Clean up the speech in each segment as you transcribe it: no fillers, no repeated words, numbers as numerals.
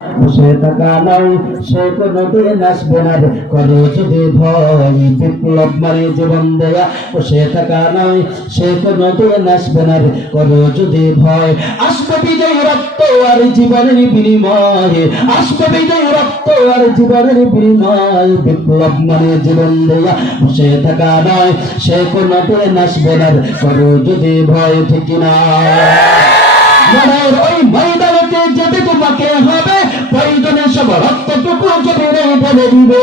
বসে থাকা নয়, সে কোনদিন আসবে না রে, করো যদি ভয়। বিপ্লব মানে জীবন দেয়া, বসে থাকা নয়, সে কোনদিন আসবে না রে, করো যদি ভয়। আসবে বিজয় রক্ত আর জীবনের বিনিময়ে, আসবে বিজয় রক্ত আর জীবনের বিনিময়। বিপ্লব মানে জীবন দেয়া, বসে থাকা নয়, সে কোনদিন আসবে না রে, করো যদি ভয়। ঠিক না? ওই ময়দানেতে যেতে তোমাকে হবে, প্রয়োজনে সব রক্তটুকু জমিনে ঢেলে দিবে।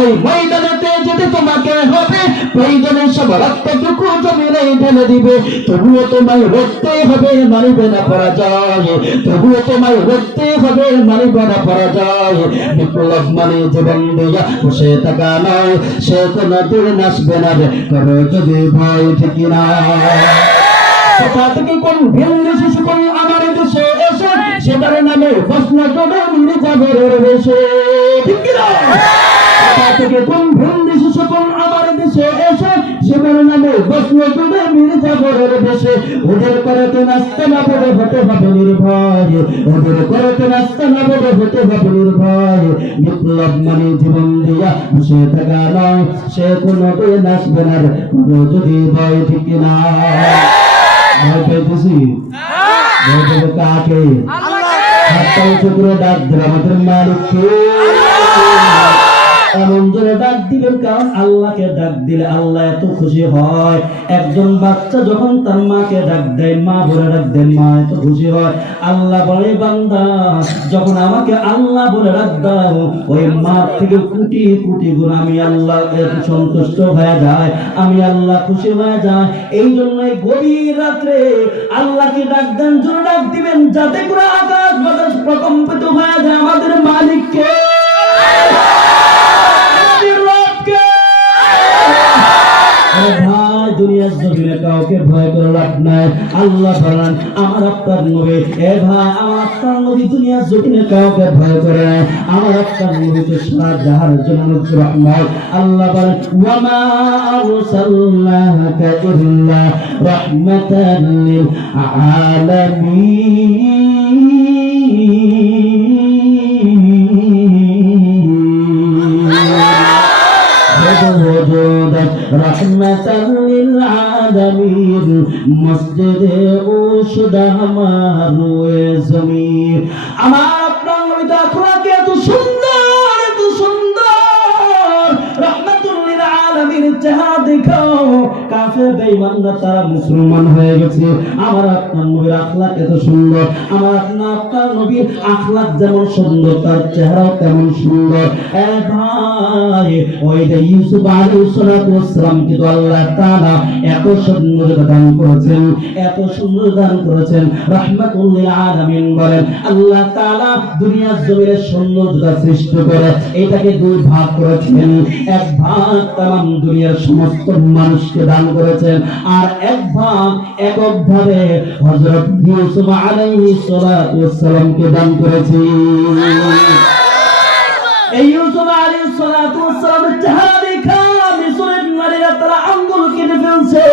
ওই ময়দানেতে যেতে তোমাকে হবে, প্রয়োজনে সব রক্তটুকু জমিনে ঢেলে দিবে। তবুও তোমায় লড়তে হবে, মানিবে না পরাজয়। তবুও তোমায় লড়তে হবে, মানিবে না পরাজয়। বিপ্লব মানে জীবন দেয়া, বসে থাকা নয়, সে কোনদিন আসবে না রে, করো যদি ভয়। ঠিক না? কোথা থেকে কোন ভিন্ন শিশু কোন আমার দেশে এসে, সেটার নামে প্রশ্ন করে মির্জাফরের বেশে। ঠিক না? কোথা থেকে কোন ভিন্ন শিশু কোন আমার দেশে এসে, সেটার নামে প্রশ্ন করে মির্জাফরের বেশে। ওদের করতে নাচতে না বলে হতে হবে নির্ভয়, ওদের করতে নাচতে না বলে হতে হবে নির্ভয়। বিপ্লব মানে জীবন দিয়া, বসে থাকা নয়, সে কোনদিন আসবে না রে, করো যদি ভয়। ঠিক না? ভয় পেয়েছি কাকে? হাতটা উঁচু করে ডাক দিল আমাদের মালিককে। এমন জোরে ডাক দিবেন, কারণ আল্লাহকে ডাক দিলে আল্লাহ এত খুশি হয়। একজন বাচ্চা যখন তার মাকে ডাক দেয়, মা বলে ডাক দেয়, মা এত খুশি হয়। আল্লাহ বলে, বান্দা যখন আমাকে আল্লাহ বলে ডাক দাও, ওই মা থেকে কোটি কোটি গুণ আমি আল্লাহ এত সন্তুষ্ট হয়ে যায়, আমি আল্লাহ খুশি হয়ে যায়। এই জন্য গভীর রাত্রে আল্লাহকে ডাক দেন, জোরে ডাক দিবেন, যাতে করে আকাশ বাতাস প্রকম্পিত হয়ে যায়। আমাদের মালিককে, ভাই দুনিয়ার জমিনে কাউকে ভয় করে লাভ নাই। আল্লাহ বলেন আমার আপনার নবী, এ ভাই আমার আপনার নবী দুনিয়ার জমিনে কাউকে ভয় করে নাই। আমার আপনার নবী তো সারা জাহানের জন্য রহমত। আল্লাহ বলেন ওয়ামা আরসালনাকা ইল্লা রাহমাতান লিল আলামিন। রহমাতাল লিল আলামিন, মসজিদে উশদা মারুয়ে জমিন। আমার আপনার নবী তো আখলাকে এত সুন্দর, এত সুন্দর। রহমাতুল লিল আলামিন চেহারা দেখাও, কাফের বেঈমানরা তারা মুসলমান হয়ে গেছে। আমার আপনার নবীর আখলাক এত সুন্দর। আমার আপনার নবীর আখলাক যেমন সুন্দর, তার চেহারাও তেমন সুন্দর। এ ভাই ওই যে ইউসুফ আলাইহিস সালাতু ওয়াস সালাম কে আল্লাহ তাআলা এত সুন্দর দান করেছেন, এত সুন্দর দান করেছেন। রাহমাতুল লিল আলামিন বলেন আল্লাহ তাআলা দুনিয়ার জমিনে সৌন্দর্যতা সৃষ্টি করে এটাকে দুই ভাগ করেছেন। এক ভাগ তাম দুনিয়ার সমস্ত মানুষকে দান করেছেন, আর এক ভাগ এককভাবে হযরত ইউসুফ আলাইহিস সালাতু ওয়াস সালামকে দান করেছেন। এই ইউসুফ আলাইহিস সালাতু ওয়াস সালামের চেহারা দেখা মিশরের নারীরা তারা আঙ্গুল কেটে ফেলছে,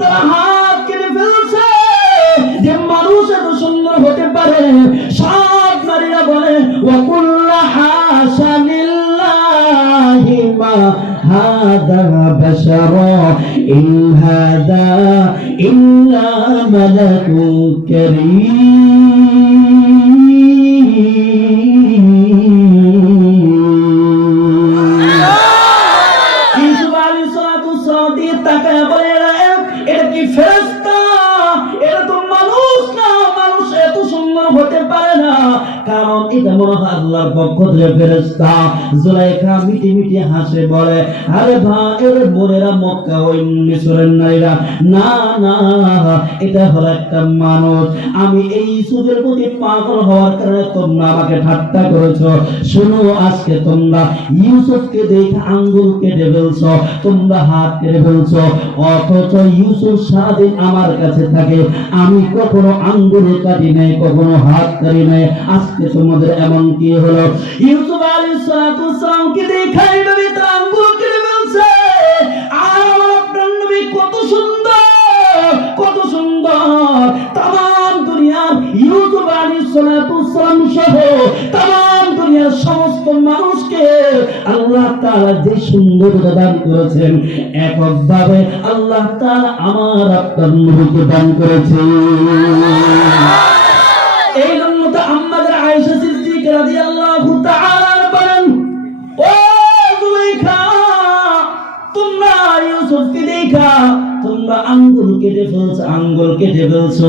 তারা হাত কেটে ফেলছে। যে মানুষ এত সুন্দর হতে পারে, সব নারীরা বলে ওয়া কুল্লা হাসা লিল্লাহি মা হাদা বাশারা ইন হাদা ইল্লা মালাকুন কারীম। ফেরেশতা, এটা তো মানুষ না, মানুষ এত সুন্দর হতে পারে না, কারণ এটা মনে হয় আল্লাহর পক্ষ থেকে ফেরেশতা। জুলাইখা মিটি মিটি হাসে বলে, আরে ভাই এর বোনেরা মক্কা ওই মিশরের নারীরা, না না এটা হলো একটা মানুষ। আমি এই ইউসুফের প্রতি পাগল হওয়ার কারণে তোমরা আমাকে ঠাট্টা করেছো। শোনো, আজকে তোমরা ইউসুফকে দেখে আঙ্গুল কেটে ফেলছো, তোমরা হাত কেটে ফেলছো, অথচ ইউসুফ সারাদিন আমার কাছে থাকে, আমি কখনো আঙ্গুল কাটি নাই, কখনো হাত কাটি নাই। আজকে তোমাদের এমন কি হলো? ইউসুফ আলাইহিস সালাতু ওয়াস সালামকে দেখে এইভাবে তার আঙ্গুল কেটে ফেলছে। আর আমার আপনার নবী কত সুন্দর, কত সুন্দর। তাম দুনিয়ার ইউসুফ আলাইহিস সালাতু সালাম সহ तमाम দুনিয়ার সমস্ত মানুষকে আল্লাহ তাআলা যে সুন্দরতা দান করেছেন এককভাবে আল্লাহ তাআলা আমার আপনার নবীকে দান করেছেন। এই জন্য তো আমাদের আয়েশা সিদ্দিকা রাদিয়াল্লাহু তাআলা বলেন, ও যুলাইখা তোমরা ইউসুফকে দেখা তোমরা আঙ্গুল কেটে ফেলছো,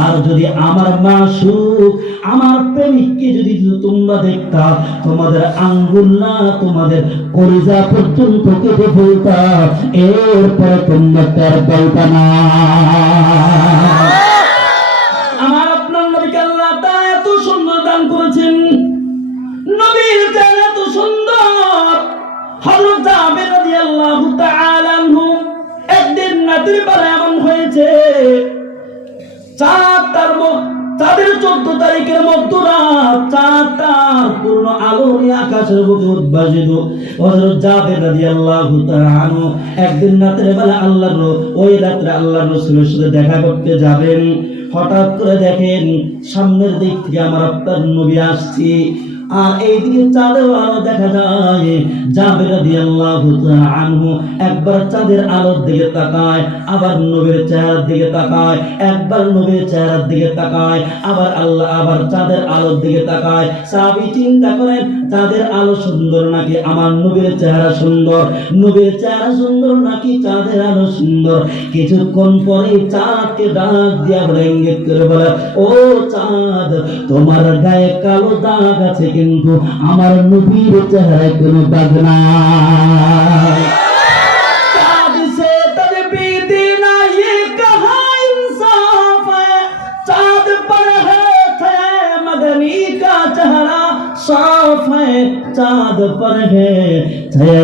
আর যদি আমার মাসুক আমার প্রেমিককে যদি তোমরা দেখতা তোমাদের আঙ্গুল না তোমাদের কলিজা পর্যন্ত কেটে ফেলতা, এরপরে তোমরা তার বলতা না। আমার আপনার নবীকে আল্লাহ তাআলা এত সুন্দর দান করেছেন, নবীর চেহারা এত সুন্দর। হযরত জাবের রাদিয়াল্লাহু তাআলা আনহু একদিন রাতের বেলা এমন হয়েছে চাঁদের 14 তারিখের মধ্যরাত, চাঁদটার পূর্ণ আলো নিয়ে আকাশের বুকে উদ্ভাসিত। হযরত জাবের রাদিয়াল্লাহু তাআলা আনহু একদিন রাতের বেলা ওই রাত্রে আল্লাহর রাসূলের সাথে দেখা করতে যাবেন। হঠাৎ করে দেখেন সামনের দিক থেকে আমার আপনার নবী আসছে, আর এইদিকে চাঁদের আলো দেখা যায়। জাবের রাদিয়াল্লাহু তাআলা আনহু একবার চাঁদের আলোর দিকে তাকায়, আবার নবীর চেহারার দিকে তাকায়, একবার নবীর চেহারার দিকে তাকায়, আবার চাঁদের আলোর দিকে তাকায়। সাহাবী চিন্তা করেন চাঁদের আলো সুন্দর নাকি আমার নবীর চেহারা সুন্দর, নবীর চেহারা সুন্দর নাকি চাঁদের আলো সুন্দর। কিছুক্ষণ পরে চাঁদকে ডাক দিয়া বলে, ইঙ্গিত করে বলে, ও চাঁদ তোমার গায়ে কালো দাগ আছে কিন্তু আমার নবীর চেহারায় কোনো দাগ নাই। চাঁদ সে তদবীর দেনা ये कहाँ इंसाफ है, चाँद पर है थे मदनी का चेहरा साफ है, चाँद पर है थे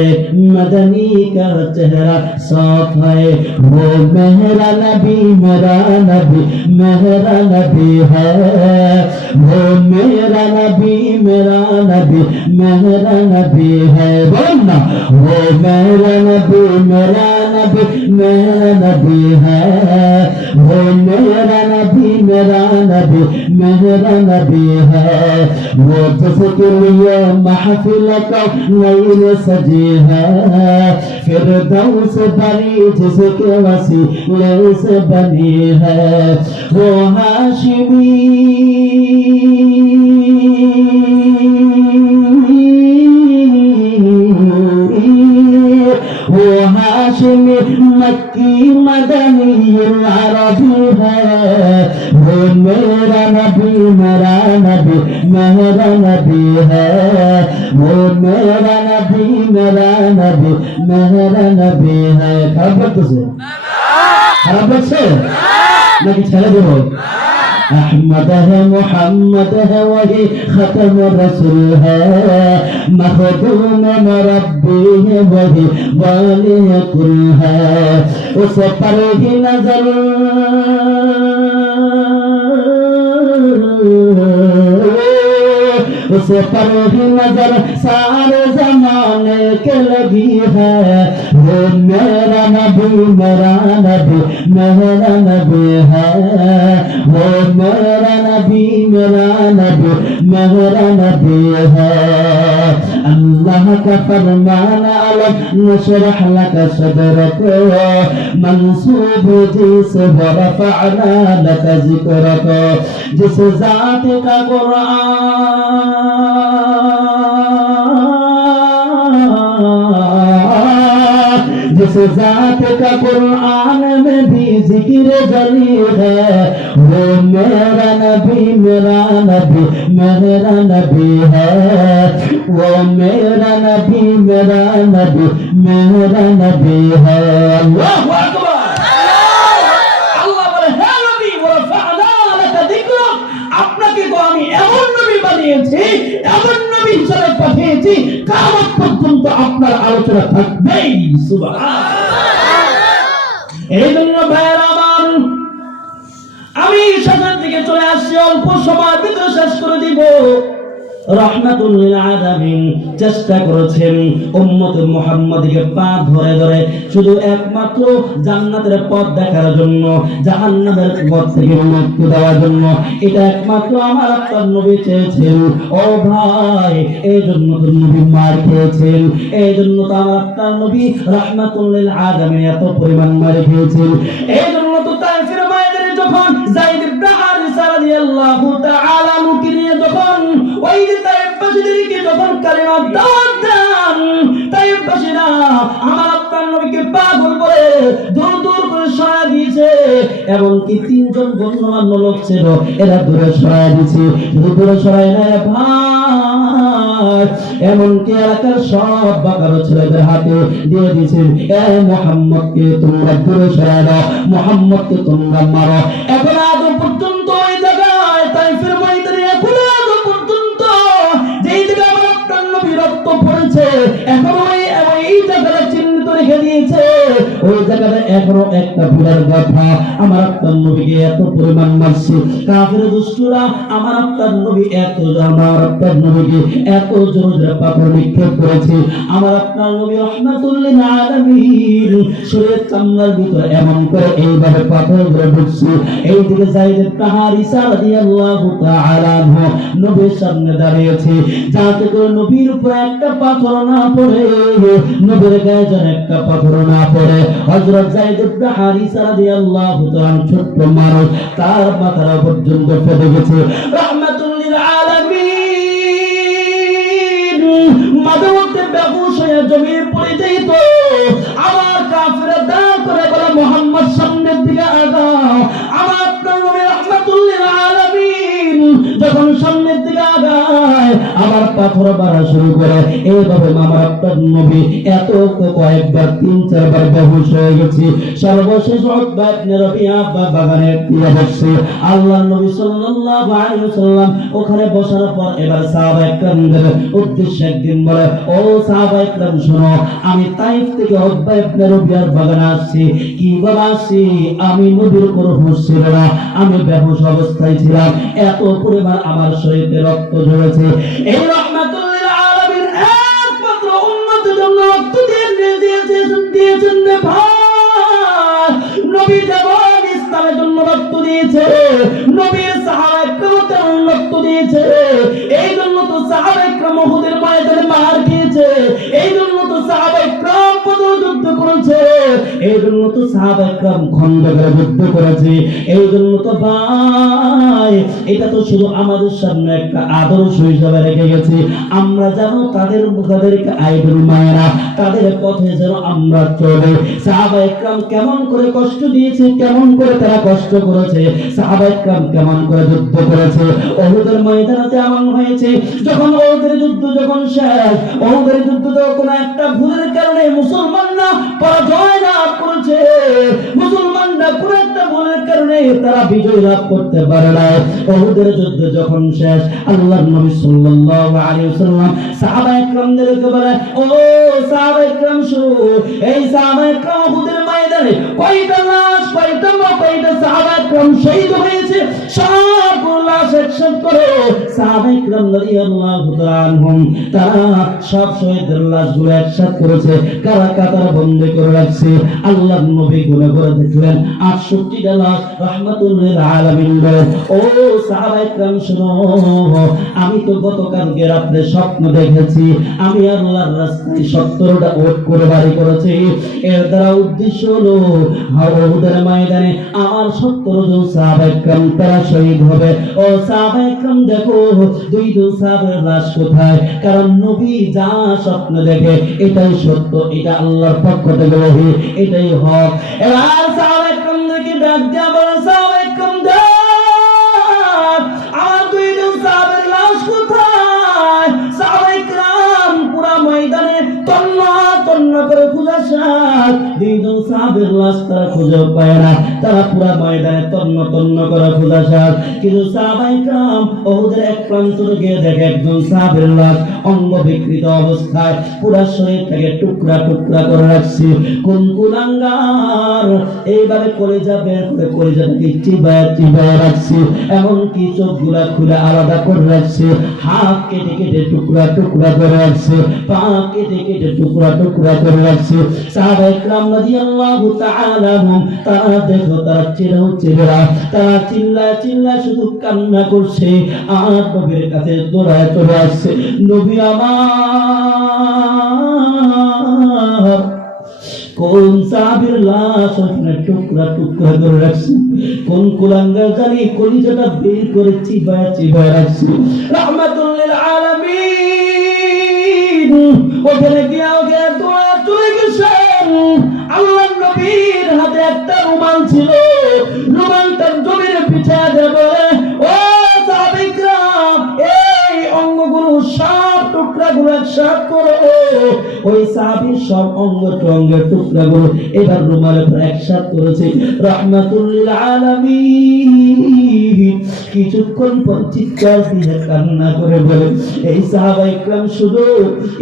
मदनी का चेहरा साफ है। वो मेरा नबी मेरा नबी मेरा नबी है, वो मेरा नबी मेरा नबी मेरा नबी है। बोलना, वो मेरा नबी मेरा नबी मेरा नबी है, वो मेरा नबी मेरा नबी मेरा नबी है। वो जिसके लिए महफिल का नईन सजी है, फिरदौस बनी जिसके वसीले से बनी है। वो हाशिमी वो हाशिमी मक्की मदनी अरबी है, वो मेरा नबी मेरा नबी मेरा नबी है, वो मेरा नबी मेरा नबी मेरा नबी है। खबर से नाकि छेड़े देबो? अहमद है मोहम्मद है वही खत्म रसूल है, मखदूम मरब्बी है वही वाली कुल है। उस पर ही नजर उस पर ही नजर सारे जमाने के लगी है। वो मेरा नबी मेरा नबी मेरा नबी है, वो मेरा नबी मेरा नबी मेरा नबी है। अल्लाह का फरमान अलम नशरह लक सदरक मंसूब जिस वरफअना लक जिक्रक। जिस जात का जिस जात का कुरान में भी जिक्र जली है, वो मेरा नबी मेरा नबी मेरा नबी है, वो मेरा नबी मेरा नबी मेरा नबी है। अल्लाहु अकबर। আল্লাহ বলে, হে নবী ওয়াফা'না লাকা যিকরুক, আপনাকে তো আমি এমন নবী বানিয়েছি, এমন নবী হিসেবে পাঠিয়েছি কিয়ামত পর্যন্ত আপনার আলোচনা থাকবেই। সুবহানাল্লাহ। এই জন্য ভাইরা আমার, আমি শেষের দিকে চলে আসছি, অল্প সময়ের ভিতরে শেষ করে দিব। রাহমাতুল লিল আলামিন চেষ্টা করেছেন উম্মত মুহাম্মাদকে পা ধরে ধরে শুধু একমাত্র জান্নাতের পথ দেখার জন্য, জাহান্নামের পথ থেকে মুক্তি দেওয়ার জন্য। এটা একমাত্র আমার আপনার নবী চেয়েছেন। ও ভাই, এই জন্য তো নবী মার খেয়েছেন, এই জন্য তো আমার আপনার নবী রাহমাতুল লিল আলামিন এত পরিমাণ মার খেয়েছেন। এই জন্য তো তাইফের ময়দানে যখন যায়েদ ইবনে হারিসা রাদিয়াল্লাহু তাআলা মুকে নিয়ে যখন ওই যে তাইফবাসীদেরকে যখন কালিমা দাওয়াত দেন, তাইফবাসীরা আমার আপনার নবীকে পাগল করে দূর দূর করে সরায় দিয়েছে। এমনকি তিনজন গণ্যমান্য লোক ছিল, এরা দূরে সরায় দিয়েছে। দূরে সরায় না ভাই, এমনকি এলাকার সব বাকারো ছেলেদের হাতে দিয়ে দিয়েছেন, এ মুহাম্মদকে তোমরা দূরে সরায় দাও, মুহাম্মদকে তোমরা মারো। এখন আজ পর্যন্ত ওই জায়গায় তাইফের ময়দানে এখন আজ পর্যন্ত যেই জায়গায় আমার আপনার নবী রক্ত পড়েছে, এখন এই জায়গাটা চিহ্নিত রেখে দিয়েছে। ওই জায়গাটা এখনো একটা ভুলের কথা আমার আপনার নবীকে এত পরিমাণ মারছে কাফের দুষ্টরা। আমার আপনার নবী আমার আপনার নবীকে এত জোরে জোরে পাথর নিক্ষেপ করেছে। আমার আপনার নবী রাহমাতুল লিল আলামিন শরীরের চামড়ার ভিতরে এমন করে এইভাবে পাথর ধরে ঢুকছে। এই দিকে যায়েদ ইবনে হারিসা রাদিয়াল্লাহু তাআলা আনহু নবীর সামনে দাঁড়িয়েছে, যাতে করে নবীর উপর একটা পাথর না পড়ে, নবীর গায়ে যেন একটা পাথর না পড়ে। হযরত যায়েদ ইবনে হারিসা রাদিয়াল্লাহু তাআলা ছোট্ট মানুষ, তার মাথা পর্যন্ত ফেটে গেছে। রাহমাতুল লিল আলামিন মাঝে মধ্যে বেহুশ হয়ে জমির পড়ে যেত। আবার কাফেররা দাঁড় করে বলে, মুহাম্মদ সামনের দিকে আগাও। আমার আপনার নবী রাহমাতুল লিল আলামিন যখন সামনের দিকে আগায় আবার পাথর মারা শুরু করে। এইভাবে আমার আপনার নবী এত কয়েকবার ৩-৪ বার বেহুশ হয়ে গেছে। সর্বশেষ উতবা ইবনে রাবিয়া বাগানে গিয়ে বসছে। আল্লাহর নবী সাল্লাল্লাহু আলাইহি ওয়াসাল্লাম ওখানে বসার পর এবার সাহাবায়ে কেরামদের উদ্দেশ্যে একদিন বলে, ও সাহাবায়ে কেরাম শোনো, আমি তাইফ থেকে উতবা ইবনে রাবিয়ার বাগানে আসছি। কি বলে আসছি? আমি নবীর উপর হুঁশ ছিল না, আমি বেহুশ অবস্থায় ছিলাম, এত পরিমাণ আমার শরীরে রক্ত ঝরেছে। এই রাহমাতুল লিল আলামিন একমাত্র উম্মতের জন্য রক্ত দিয়েছেন রে ভাই। নবী যেমন ইসলামের জন্য রক্ত দিয়েছে, নবীর সাহাবায়ে কেরাম রক্ত দিয়েছে। এই জন্য তো সাহাবায়ে কেরাম উহুদের ময়দানে মার খেয়েছে, এই জন্য তো সাহাবায়ে কেরাম বদর যুদ্ধ করেছে, এই জন্য তো সাহাবায়ে কেরাম খন্দকের যুদ্ধ করেছে। এই জন্য তো ভাই এটা তো শুধু আমাদের সামনে একটা আদর্শ হিসেবে রেখে গেছে। আমরা যেন তাদেরকে আইডল মায়েরা, তাদের পথে যেন আমরা চলে। সাহাবায়ে কেরাম কেমন করে কষ্ট দিয়েছে, কেমন করে তারা কষ্ট করেছে, সাহাবায়ে কেরাম কেমন করে যুদ্ধ করেছে। উহুদের ময়দানে এমন হয়েছে, যখন উহুদের যুদ্ধ যখন শেষ, উহুদের যুদ্ধ যখন একটা ভুলের কারণে মুসলমানরা পরাজয় লাভ করেছে, মুসলমানরা কোন একটা ভুলের কারণে তারা বিজয় লাভ করতে পারে না। উহুদের যুদ্ধ যখন শেষ, আল্লাহর নবী সাল্লাল্লাহু আলাইহি ওয়াসাল্লাম সাহাবায়ে কেরামদেরকে বলে, ও সাহাবায়ে কেরাম শুনো, এই সাহাবায়ে কেরাম উহুদের ময়দানে কয়টা লাশ, কয়টা সাহাবায়ে কেরাম শহীদ হয়েছে, সব লাশ একসাথে করো। সাহাবায়ে কেরাম রাদিয়াল্লাহু তাআলা আনহুম তারা সব শহীদের লাশগুলো একসাথে করেছে, কারা কাতার বন্দী করে রাখছে। আল্লাহর নবী গুণে করে দেখলেন ৬৮টা লাশ। রাহমাতুল লিল আলামিন বলে, ও সাহাবায়ে কেরাম শুনো, আমি তো গতকালকে রাতে স্বপ্ন দেখেছি, আমি আল্লাহর রাস্তায় ৭০টা উট কুরবানি করেছি। এর দ্বারা উদ্দেশ্য হলো উহুদের ময়দানে আমার ৭০ জন সাহাবায়ে কেরাম তারা শহীদ হবে। ও সাহাবায়ে কেরাম দেখো ২ জন সাহাবের লাশ কোথায়? কারণ নবী যা স্বপ্ন দেখে এটাই সত্য, এটা আল্লাহর পক্ষ থেকে ওহী, এটাই হক। এবার সাহাবায়ে কেরামদেরকে ডাক দেয়া বলে, সাহাবায়ে কেরাম আমার ২ জন সাহাবের লাশ কোথায়? সাহাবায়ে কেরাম পুরা ময়দানে তন্ন তন্ন করে খুঁজে দুইজন সাহাবীর লাশ তারা খুঁজে পায় না। তারা পুরা ময়দানে তন্ন তন্ন করে খোঁজা শেষ। কিন্তু সাহাবায়ে কেরাম ওহুদের এক প্রান্ত গিয়ে দেখে একজন সাহাবীর লাশ অঙ্গ বিকৃত অবস্থায়, পুরা শরীর থেকে টুকরা টুকরা করে রাখছে। কোন কুলাঙ্গার এইবারে কলিজা বের করে কলিজাটাকে চিবায় রাখছে, এমনকি চোখগুলা খুলে আলাদা করে রাখছে, হাত কেটে কেটে টুকরা টুকরা করে রাখছে, পা কেটে কেটে টুকরা টুকরা করে রাখছে। সাহাবায়ে কেরাম রাদিয়াল্লাহু তাআলা আনহুম তারা দেখো তারা চেহারা তারা চিল্লায় শুধু কান্না করছে আর নবীর কাছে দৌড়ায় চলে আসছে। নবী আমার কোন সাহাবীর লাশ ওখানে টুকরা টুকরা করে রাখছে, কোন কুলাঙ্গার জানি কলিজাটা বের করে চিবায় রাখছে। রাহমাতুল লিল আলামিন ওখানে গিয়ে দোয়া চলে গেছেন। আল্লাহর নবীর হাতে একটা রুমাল ছিল, রুমালটা জমির পিঠে দেবে, ও সাহাবীরা এই অঙ্গগুলো সব টুকরাগুলো একসাথে করো। ওই সাহাবীর সব অঙ্গের টুকরাগুলো এবার রুমালের উপর একসাথে করেছে। রাহমাতুল লিল আলামিন কিছুক্ষণ পর চিৎকার দিয়ে কান্না করে বলে, এই সাহাবায়ে কেরাম শুধু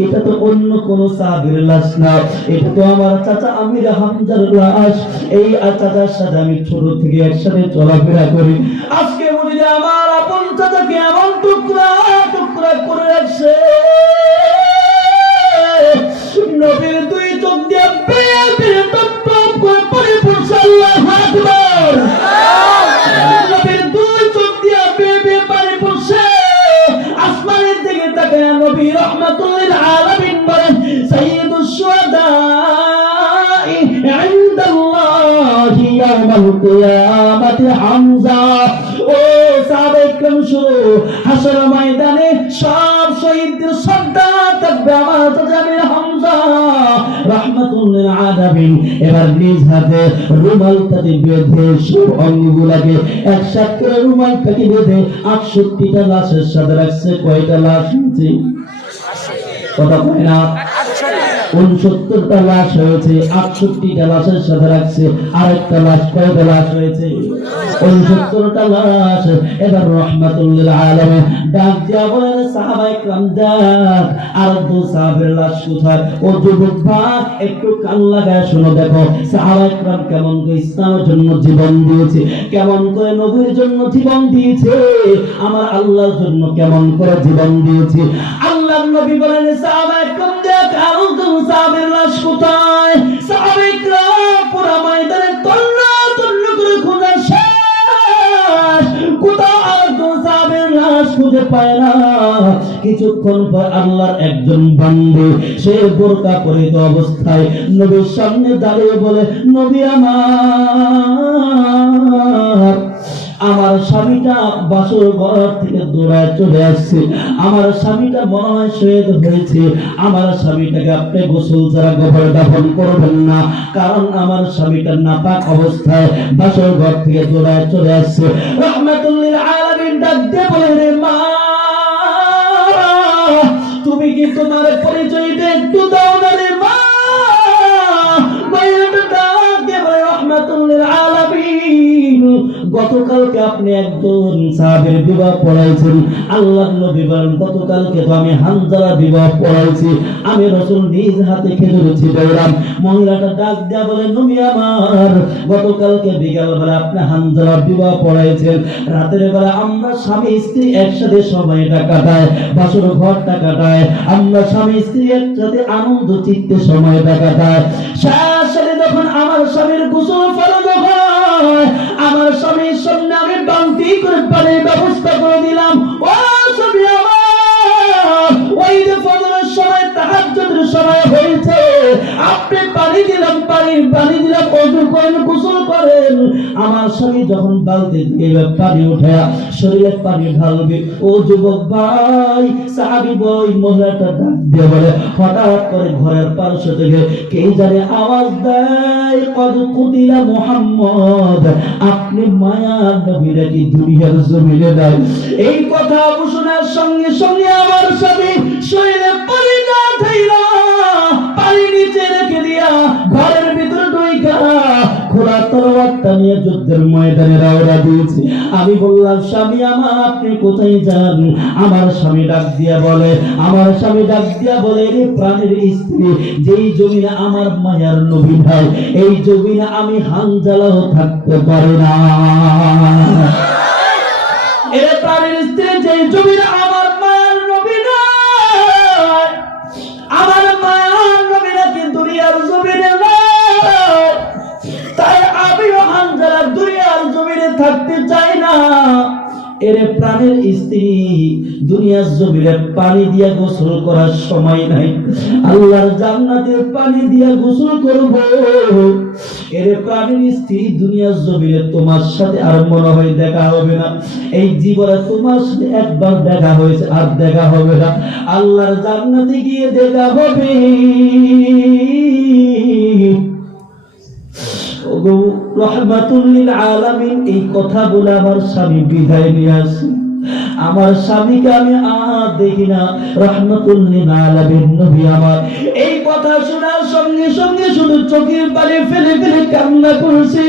এটা তো অন্য কোন সাহাবীর লাশ না, এটা তো আমার চাচা আমির হামজার লাশ। এই চাচার সাথে আমি ছোট থেকে একসাথে চলাফেরা করি, আজকে বুঝি আমার আপন চাচাকে এমন টুকরা টুকরা করে রাখছে। নবীর দুই চোখ দিয়ে বেয়ে টপ টপ করে পড়ে পড়ছে। আল্লাহু আকবার। নবীর দুই চোখ দিয়ে বেয়ে পানি পড়ছে। আসমানের দিকে তাকায় নবী রাহমাতুল লিল আলামিন বলেন, সাইয়্যিদুশ শুহাদাই ইনদাল্লাহি ইয়াওমাল কিয়ামাতি হামজা। ও সাহাবায়ে কেরাম শুনো, হাসর ময়দানে সব শহীদদের সর্দার থাকবে আমার চাচা আমির হামজা রাহমাতুল লিল আলামিন। এবার নিজ হাতে রুমালটাকে বেঁধে সব অঙ্গগুলোকে একসাথে করে রুমালটাকে বেঁধে 68টা লাশের সাথে রাখছে। কয়টা লাশ হয়েছে? কথা কয় না? 69টা লাশ হয়েছে। 68টা লাশের সাথে রাখছে আরেকটা লাশ। কয়টা লাশ হয়েছে? 69টা লাশ। এবার রাহমাতুল লিল আলামিন ডাক দিয়া বলেন, সাহাবায়ে কেরাম ডাক, আর দু সাহাবের লাশ কোথায়? ও যুবক ভাই একটু কান লাগায় শুনো, দেখো সাহাবায়ে কেরাম কেমন করে ইসলামের জন্য জীবন দিয়েছে, কেমন করে নবীর জন্য জীবন দিয়েছে, আমার আল্লাহর জন্য কেমন করে জীবন দিয়েছে। আল্লাহর নবী বলেন, সাহাবায়ে কেরাম দেখ আর দু সাহাবের লাশ কোথায়? সাহাবায়ে কেরাম পুরো ময়দানে তন্ন তন্ন করে খোঁজা শেষ, কোথাও আর দু সাহাবের লাশ খুঁজে পায় না। কিছুক্ষণ পর আল্লাহর একজন বান্দা সে বোরকা পরিহিত অবস্থায় নবীর সামনে দাঁড়িয়ে বলে, নবী আমার স্বামীটা বাসর ঘর থেকে দৌড়ায় চলে আসছে, আমার স্বামীটা মনে হয় শহীদ হয়েছে, আমার স্বামীটাকে আপনি গোসল ছাড়া গোবরে দাফন করবেন না, কারণ আমার স্বামীটা নাপাক অবস্থায় বাসর ঘর থেকে দৌড়ায় চলে আসছে। রাহমাতুল লিল আলামিন ডাক দিয়ে বলে, রে মা তুমি কি তোমার পরিচয়টা একটু দাও না রে মা? মায়ের ডাক দিয়ে বলে, রাহমাতুল লিল আলামিন গতকালকে আপনি একজন সাহাবীর বিবাহ পড়াইছেন। আল্লাহর নবী বলেন, গতকালকে তো আমি হামজার বিবাহ পড়াইছি, আমি রাসূল নিজ হাতে খেজুর ছিটাইলাম। মহিলাটা ডাক দিয়া বলে, নবী আমার গতকালকে বিকাল বেলা আপনি হামজার বিবাহ পড়াইছেন, রাতের বেলা আমরা স্বামী স্ত্রী একসাথে সময়টা কাটায়, বাসর ঘরটা কাটায়, আমরা স্বামী স্ত্রী একসাথে আনন্দ চিত্তে সময়টা কাটায়। শেষে যখন আমার স্বামীর গোসল ফরজ হয়, আমার স্বামীর সামনে আমি বালতি করে পানির ব্যবস্থা করে দিলাম। ও স্বামী আমার, ওই যে ফজরের সময় তাহাজ্জুদের সময় হয়েছে, আপনি পানি দিলাম ওযু করেন, গোসল করেন। আমার স্বামী যখন বালতি থেকে পানি উঠায়া শরীরে পানি ঢালবে, ও যুবক ভাই সাহাবী বই মহিলাটা ডাক দিয়ে বলে, হঠাৎ করে ঘরের পাশে থেকে কে জানে আওয়াজ দেয়, কদ কুতিলা মুহাম্মদ, আপনি মায়ার নবীরা কি দুনিয়ার জমিনে নাই? এই কথা শোনার সঙ্গে সঙ্গে আমার স্বামী শরীরে পানি না ঢাইলা পানি নিচে রেখে দিয়া ঘরের ভিতরে যুদ্ধের ময়দানে রওনা দিয়েছি। আমি বললাম, স্বামী আমার আপনি কোথায় যান? আমার স্বামী ডাক দিয়া বলে, রে প্রাণের স্ত্রী, যেই জমিনে আমার মায়ার নবী ভাই, এই জমিনে আমি হানজালাও থাকতে পারি না। এর প্রাণের স্ত্রী, যেই জমিনে আমার মায়ার নবী নাই, আমার মায়ার নবী নাকি দুনিয়ার জমিনে নাই, তাই আমিও হানজালা দুনিয়ার জমিনে থাকতে চাই না। এর প্রাণের স্ত্রী, দুনিয়ার জমিনে পানি দিয়া গোসল করার সময় নাই, আল্লাহর জান্নাতের পানি দিয়া গোসল করব। এর প্রাণের স্ত্রী, দুনিয়ার জমিনে তোমার সাথে আর মনে হয় দেখা হবে না, এই জীবনে তোমার সাথে একবার দেখা হয়েছে, আর দেখা হবে না, আল্লাহর জান্নাতে গিয়ে দেখা হবে। রহমাতুল লিল আলামিন এই কথা বলে আমার স্বামী বিদায় নিয়ে আসে। আমার স্বামীকে আমি আর দেখি না। রহমাতুল লিল আলামিন নবী আমার এই কথা শোনার সঙ্গে সঙ্গে শুধু চোখের পানি ফেলে ফেলে কান্না করছে।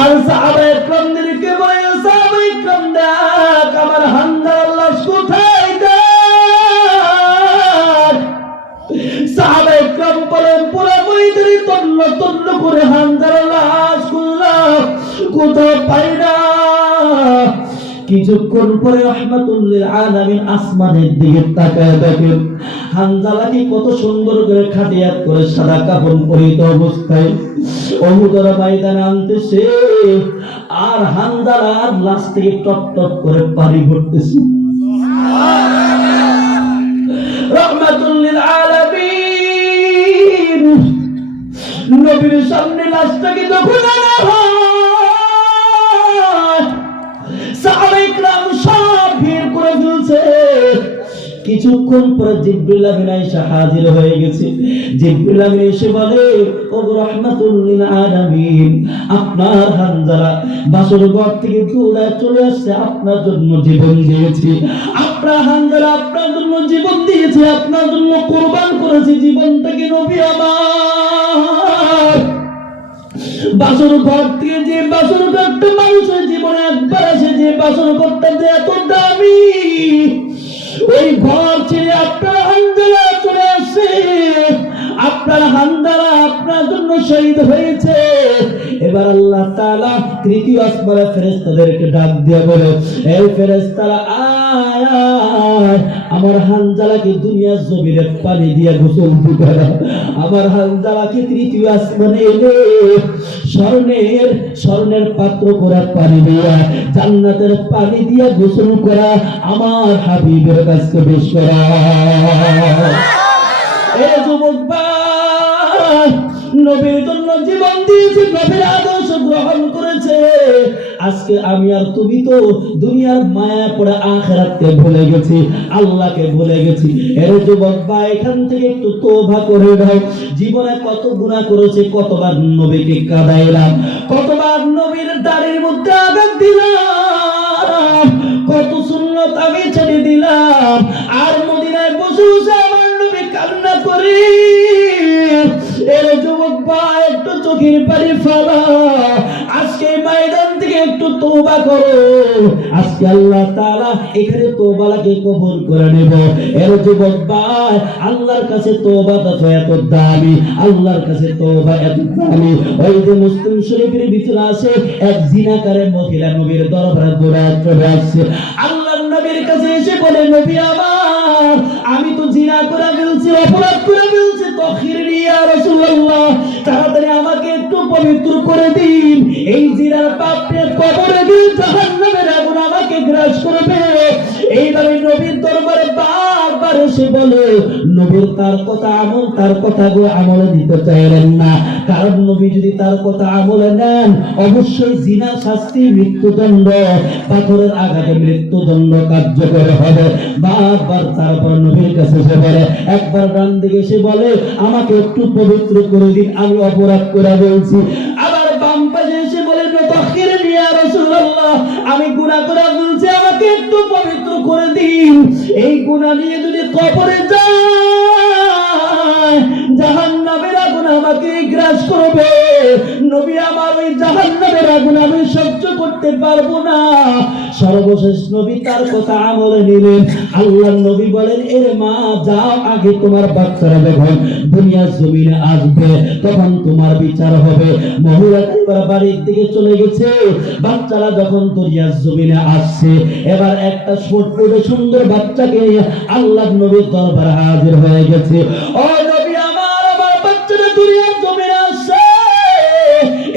আর সাহাবায়ে কেরামদেরকে বলে, সাহাবায়ে কেরাম দেখ আমার হানজালার লাশ কোথায়, দেখ। সাহাবায়ে কেরাম বলেন, পুরো ময়দানে তন্ন তন্ন করে হানজালার লাশ খুঁজলাম, কোথাও পাই না। কিছুক্ষণ পরে রহমাতুল লিল আলামিন আসমানের দিকে তাকায় দেখেন হানজালাকে কত সুন্দর করে খাটিয়াত করে সাদা কাফন পরিহিত অবস্থায় উহুদের ময়দানে আনতেছে। আর হানজালার লাশ থেকে টপ টপ করে পানি পড়তেছে। রহমাতুল লিল আলামিন নবীর সামনে লাশটাকে যখন আনা হয়, সাহাবায়ে কেরাম সব ভিড় করে ফেলছে। কিছুক্ষণ পরে জিবরিল আমিন এসে হাজির হয়ে গেছে। জিবরিল আমিন এসে বলে, ও রহমাতুল লিল আলামিন, আপনার হানজালা বাসর ঘর থেকে দৌড়ায় চলে আসছে, আপনার জন্য জীবন দিয়েছে। আপনার হানজালা আপনার জন্য জীবন দিয়েছে, আপনার জন্য কুরবান করেছে জীবনটাকে। নবী আমার বাসর ঘর থেকে যে বাসর ঘরটা মানুষের জীবনে একবার আসে, যে বাসর ঘরটা যে এত দামি, ওই ঘর ছেড়ে আপনার হানজালা চলে আসে। আপনার হানজালা আপনার জন্য শহীদ হয়েছে। এবার আল্লাহ তাআলা তৃতীয় আসমানের ফেরেশতাদেরকে ডাক দিয়ে বলে, এই ফেরেশতারা আয় আয়, আমার হানজালাকে দুনিয়ার জমিনে পানি দিয়ে গোসল দিবা। আমার হানজালাকে তৃতীয় আসমানে এনে স্বর্ণের পাত্র করে পানি দিয়া, জান্নাতের পানি দিয়া গোসল করা, আমার হাবিবের কাছে পেশ করা। এ যুবক ভাই, নবীর জন্য জীবন দিয়েছে, নবীর আদর্শ গ্রহণ করেছে। আজকে আমি আর তুমি তো দুনিয়ার মায়া পড়ে আখিরাতকে ভুলে গেছি, আল্লাহকে ভুলে গেছি। এর যুবক ভাই, এখান থেকে একটু তওবা করে দাও। জীবনে কত গুনাহ করেছে, কতবার নবীকে কাঁদাইলাম, কতবার নবীর দাড়ির মধ্যে আঘাত দিলাম, কত সুন্নাত আমি ছেড়ে দিলাম। আর মদিনায় বসে বসে আমার নবী কান্না করি। এর যুবক ভাই, একটু চোখের পানি ফেলা, আজকে ময়দান থেকে একটু তওবা করো। আজকে আল্লাহ তাআলা এখানে তওবাকে কবুল করে নেব। এর যুবক ভাই, আল্লাহর কাছে তওবাটা তো এত দামি, আল্লাহর কাছে তওবা এত দামি। ওই যে মুসলিম শরীফের ভিতরে আছে, এক জিনাকারী মহিলা নবীর দরবারে দৌড়ায় চলে আসছে। আল্লাহর নবীর কাছে এসে বলে, নবী আমার, আমি তো জিনা করে ফেলছি, অপরাধ করে ফেলছি, তখিরনি ইয়া রাসূলুল্লাহ, তাড়াতাড়ি আমাকে একটু পবিত্র করে দিন। এই জিনার পাপে কবরে গিয়ে জাহান্নামের আগুন আমাকে গ্রাস করবে। এইভাবে নবীর দরবারে বারবার এসে বলে, নবীর তার কথা আমলে দিতে চাইলেন না, কারণ নবী যদি তার কথা আমলে নেন, অবশ্যই জিনার শাস্তি মৃত্যুদণ্ড, পাথরের আঘাতে মৃত্যুদণ্ড কার্যকর হবে। বারবার তারপর নবীর কাছে এসে বলে, একবার ডান দিকে এসে বলে, আমাকে একটু পবিত্র করে দিন, আমি অপরাধ করে বলছি। আবার বাম পাশে এসে বলে, তাখিরনি ইয়া রাসূলুল্লাহ, আমি গুনাহ করে বলছি, আমাকে একটু পবিত্র করে দিন। এই গুনাহ নিয়ে যদি কবরে যায়, জাহান্নামের আগুন আমাকে গ্রাস করবে। নবী আমার ওই জাহান্নামের আগুন আমি সহ্য করতে পারবো না। সর্বশেষ নবী তার কথা আমলে নিলেন। আল্লাহর নবী বলেন, এর মা যাও, আগে তোমার বাচ্চারা যখন দুনিয়ার জমিনে আসবে তখন তোমার বিচার হবে। মহিলা এবার বাড়ির দিকে চলে গেছে। বাচ্চারা যখন দুনিয়ার জমিনে আসছে, এবার একটা সুন্দর বাচ্চাকে নিয়ে আল্লাহর নবীর দরবারে হাজির হয়ে গেছে। ও নবী আমার বাচ্চারা দুনিয়ার জমিনে আসছে,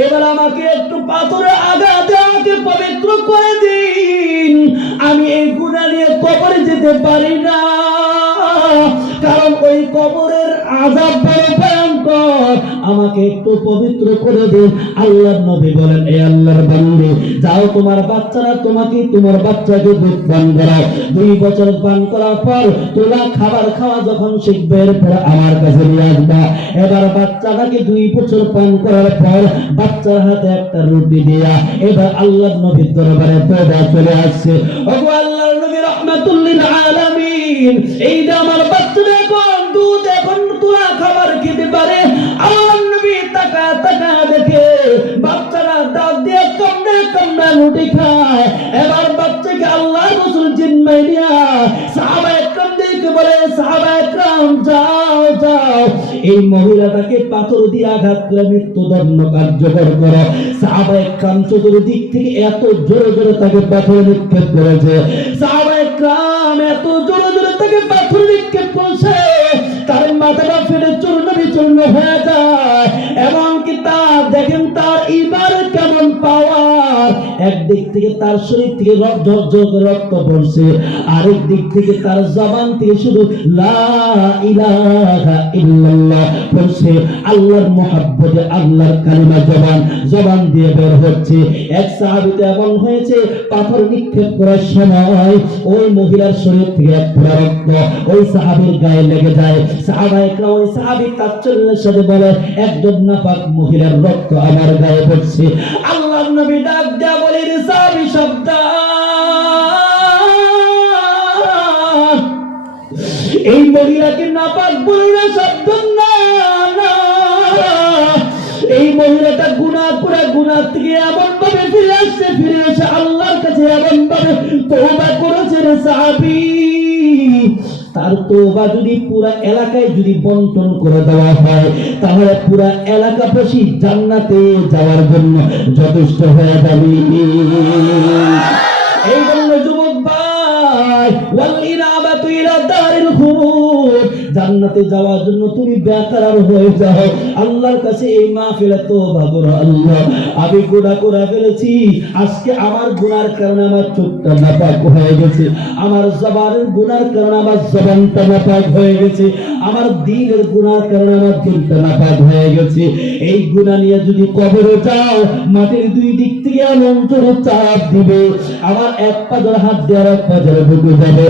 এবার আমাকে একটু পাথরে আঘাত দিয়ে আমাকে পবিত্র করে দিন। আমি এই গুনাহ নিয়ে কবরে যেতে পারি না, কারণ ওই কবরের আযাব বড় ভয়ঙ্কর। আমাকে একটু পবিত্র করে দিন। আল্লাহর নবী বলেন, এ আল্লাহর বান্দা, যাও তোমার বাচ্চারা তোমার বাচ্চাকে দুধ পান করাও। 2 বছর পান করার পর তোমরা খাবার খাওয়া যখন শিখবে এরপর আমার কাছে নিয়ে আসবা। এবার বাচ্চাটাকে 2 বছর পান করার পর বাচ্চার হাতে একটা রুটি দিয়া এবার আল্লাহর নবীর দরবারে তওবা চলে আসছে। ওগো আল্লাহর নবী রাহমাতুল লিল আলামিন, এই যে আমার বাচ্চাটা এখন দুধ এখন তোলা খাবার খেতে পারে। আমার নবী তাকা দেখে বাচ্চারা দাঁত দিয়ে কামড়ে রুটি খায়। এবার বাচ্চাকে আল্লাহ রাসূল জিম্মাই নিয়া সাহাবায়ে কেরামদেরকে বলে, সাহাবায়ে কেরাম যাও এই মহিলাটাকে পাথর দিয়ে আঘাত করে মৃত্যুদণ্ড কার্যকর করো। সাহাবায়ে কেরাম চতুর্দিক থেকে এত জোরে জোরে তাকে পাথর নিক্ষেপ করেছে। সাহাবায়ে কেরাম এত জোরে জোরে তাকে পাথর নিক্ষেপ করছে, তার মাথাটা ফেটে চূর্ণ বিচূর্ণ হয়ে যায়। এমনকি তার দেখেন তার ঈমান কেমন পাওয়ার, একদিক থেকে তার শরীর থেকে রক্ত পড়ছে, আরেক দিক থেকে তার জবান থেকে শুধু লা ইলাহা ইল্লাল্লাহ পড়ছে। আল্লাহর মুহাব্বতে আল্লাহর কালিমা জবান দিয়ে বের হচ্ছে। এক সাহাবীতে এমন হয়েছে, পাথর নিক্ষেপ করার সময় ওই মহিলার শরীর থেকে এক ফোঁটা রক্ত ওই সাহাবীর গায়ে লেগে যায়। সাহাবায়ে কেরাম ওই সাহাবী তাচ্ছিল্যের সাথে বলে, একজন নাপাক মহিলার রক্ত আমার গায়ে পড়ছে। আল্লাহর নবী ডাক দেয়া বলে, রে সাহাবী সাবধান, এই মহিলাকে নাপাক বলে না, সাবধান না। এই মহিলাটা গুনাহ থেকে এমন ভাবে ফিরে এসে আল্লাহর কাছে এমন ভাবে তওবা করেছে রে সাহাবী, তার তওবা যদি পুরো এলাকায় যদি বন্টন করে দেওয়া হয় তাহলে পুরো এলাকাবাসী জান্নাতে যাওয়ার জন্য যথেষ্ট হয়ে যাবে। এই জন্য যুবক ভাই, ওয়াল ইনাবাতু ইলা দারিল খুরুজ, জান্নাতে যাওয়ার জন্য তুমি বেকার হয়ে যাও, আল্লাহর কাছে এই মাহফিলে তওবা করো। আল্লাহ, আমি গুনাহ করে ফেলেছি, আজকে আমার গুনার কারণে আমার চোখটা নাপাক হয়ে গেছে, আমার জবানের গুনার কারণে আমার জবানটা নাপাক হয়ে গেছে, আমার দিলের গুনার কারণে আমার দিলটা নাপাক হয়ে গেছে। এই গুনাহ নিয়ে যদি কবরে যাও, মাটির 2 দিক থেকে এমন জোরে চাপ দিবে, আমার এক পাজর হাত দিয়ে আর এক পাজরে ঢুকে যাবে।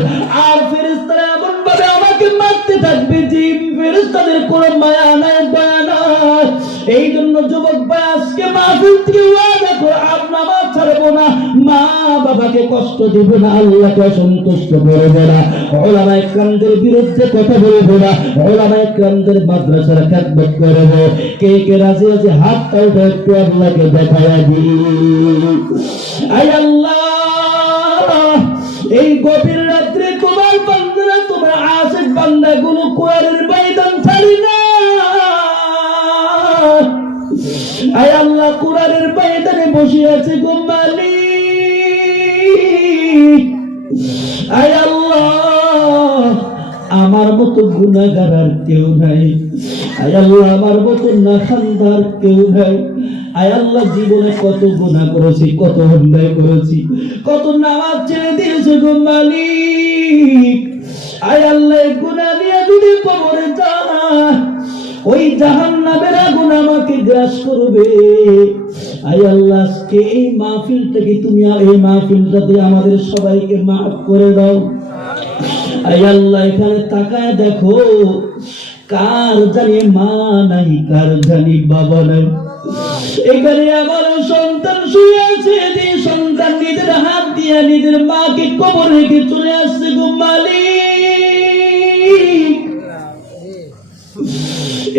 আর ফেরেশতারা এমন ভাবে আমাকে মারতে থাকবে যে ফেরেশতাদের কোনো মায়া নাই, দয়া নাই। এই জন্য যুবক ভাই, আজকে মাহফিল থেকে ওয়াদা করো, আর নামাজ ছাড়বো না, মা বাবাকে কষ্ট দেব না, আল্লাহকে অসন্তুষ্ট করব না, উলামায়ে কেরামদের বিরুদ্ধে কথা বলবো না, উলামায়ে কেরামদের মাদ্রাসার খেদমত করব। কে কে রাজি আছে হাতটা উঠে একটু আল্লাহকে দেখায়া দিই। আয় আল্লাহ, এই গভীর রাত্রে তোমার বান্দারা, তোমার আশিক বান্দাগুলো কোরআনের ময়দান ছাড়ি না। আয় আল্লাহ, কোরআনের ময়দানে বসে আছে গো মালিক। আয় আল্লাহ, আমার মতো গুনাহগার আর কেউ নাই। আয় আল্লাহ, আমার মতো নাখানদার কেউ নাই। আয় আল্লাহ, জীবনে কত গুনাহ করেছি, কত অন্যায় করেছি, কত নামাজ ছেড়ে দিয়েছি গো মালিক। আয় আল্লাহ, এই গুনাহ নিয়ে যদি কবরে যায়, ওই জাহান্নামের আগুন আমাকে গ্রাস করবে। আয় আল্লাহ, আজকে এই মাহফিলটাকে তুমি, এই মাহফিলটাতে আমাদের সবাইকে মাফ করে দাও। আয় আল্লাহ, এখানে তাকায় দেখো, কার জানি মা নাই, কার জানি বাবা নাই। এখানে আমার সন্তান শুয়ে আছে, যে সন্তান নিজের হাত দিয়ে নিজের মাকে কবর রেখে চলে আসছে গো মালিক।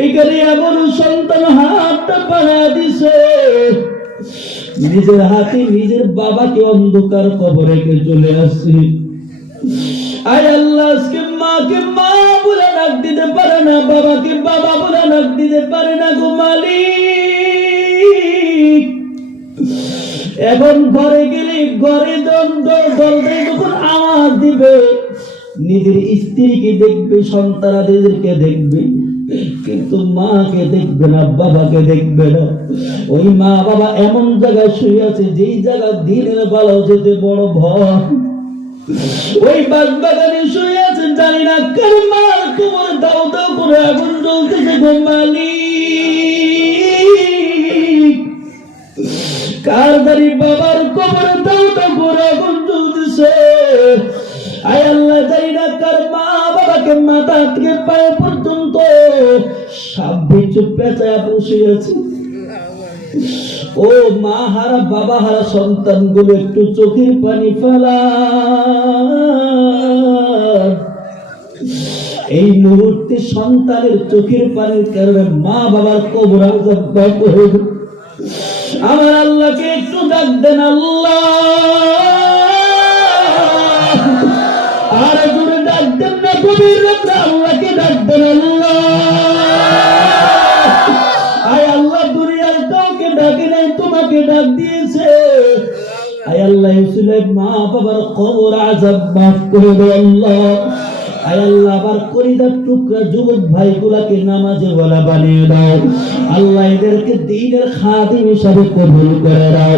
এখানে এমন সন্তান হাতটা পাড়া দিছে, নিজের হাতে নিজের বাবাকে অন্ধকার কবরে রেখে চলে আসছে। আয় আল্লাহ, আজকে মাকে মা বলে ডাক দিতে পারে না, বাবাকে বাবা বলে ডাক দিতে পারে না গো মালিক। এখন ঘরে গেলে ঘরে দরজায় যখন আওয়াজ দিবে, নিজের স্ত্রীকে দেখবে, সন্তানাদেরকে দেখবে, কিন্তু মাকে দেখবে না, বাবাকে দেখবে না। ওই মা বাবা এমন জায়গায় শুয়ে আছে যেই জায়গা দিনের বেলাও যেতে বড় ভয়। ওই বাগানে শুয়ে আছে, জানি না কার মার কোমর দাও দাও করে আগুন জ্বলতেছে গো মালিক, কার দাঁড়ি বাবার কোমরে দাও দাও করে আগুন জ্বলতেছে। আয় আল্লাহ, জানি না কার মা বাবাকে মাথা থেকে পায়ে পর্যন্ত সাপ বিচ্ছু পেঁচায় বসে আছে। ও মা হারা বাবা হারা সন্তান গুলো, একটু চোখের পানি ফেলা। এই মুহূর্তে সন্তানের চোখের পানির কারণে মা বাবার কবর আযাব হয়ে গেল। আমার আল্লাহকে একটু ডাক দেন আল্লাহ, আর জোরে ডাক দেন না, গভীর রাতে আল্লাহকে ডাক দেন আল্লাহ। আয় আল্লাহ, দুনিয়ার কাউকে ডাকে নাই, তোমাকে ডাক দিয়েছে। আয় আল্লাহ, ইউসুফের মা বাবার কবর আযাব মাফ করে দাও আল্লাহ। আয় আল্লাহ, আবার কলিজার টুকরা যুবক ভাইগুলাকে নামাজে ওয়ালা বানিয়ে দাও আল্লাহ, এদেরকে দ্বীনের খাদিম হিসাবে কবুল করে দাও।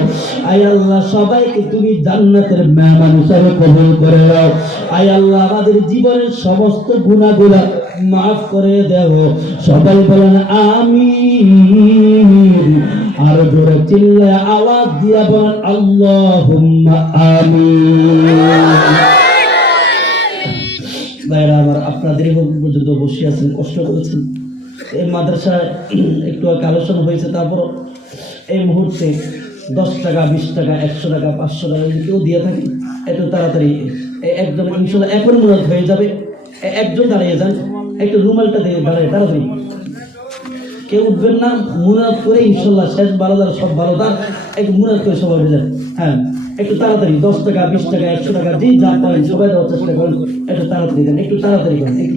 আয় আল্লাহ, সবাইকে তুমি জান্নাতের মেহমান হিসাবে কবুল করে দাও। আয় আল্লাহ, আমাদের জীবনের সমস্ত গুনাহগুলো মাফ করে দাও। সবাই বলেন আমিন। আর জোরে চিল্লায় আওয়াজ দিয়া বলেন আল্লাহুম্মা আমিন। ভাইরা আমার, আপনারা দীর্ঘ পর্যন্ত বসে আছেন, কষ্ট করেছেন। এই মাদ্রাসায় একটু আলোচনা হয়েছে, তারপর এই মুহূর্তে 10 টাকা 20 টাকা 100 টাকা 500 টাকা যদি কেউ দিয়ে থাকে, একটু তাড়াতাড়ি একজন ইনশাল্লাহ এখন মুনাদ হয়ে যাবে। একজন দাঁড়িয়ে যান, একটু রুমালটা দিয়ে দাঁড়ায় তাড়াতাড়ি, কেউ উঠবেন না, মুনাদ করে ইনশাল্লাহ শেষ 12 সব 12 একটু মুনাদ করে সবাই উঠে যান। হ্যাঁ, একটু তাড়াতাড়ি 10 টাকা 20 টাকা 100 টাকা যেই যা পারেন সবাই দেওয়ার চেষ্টা করেন, একটু তাড়াতাড়ি দেন, একটু তাড়াতাড়ি করেন।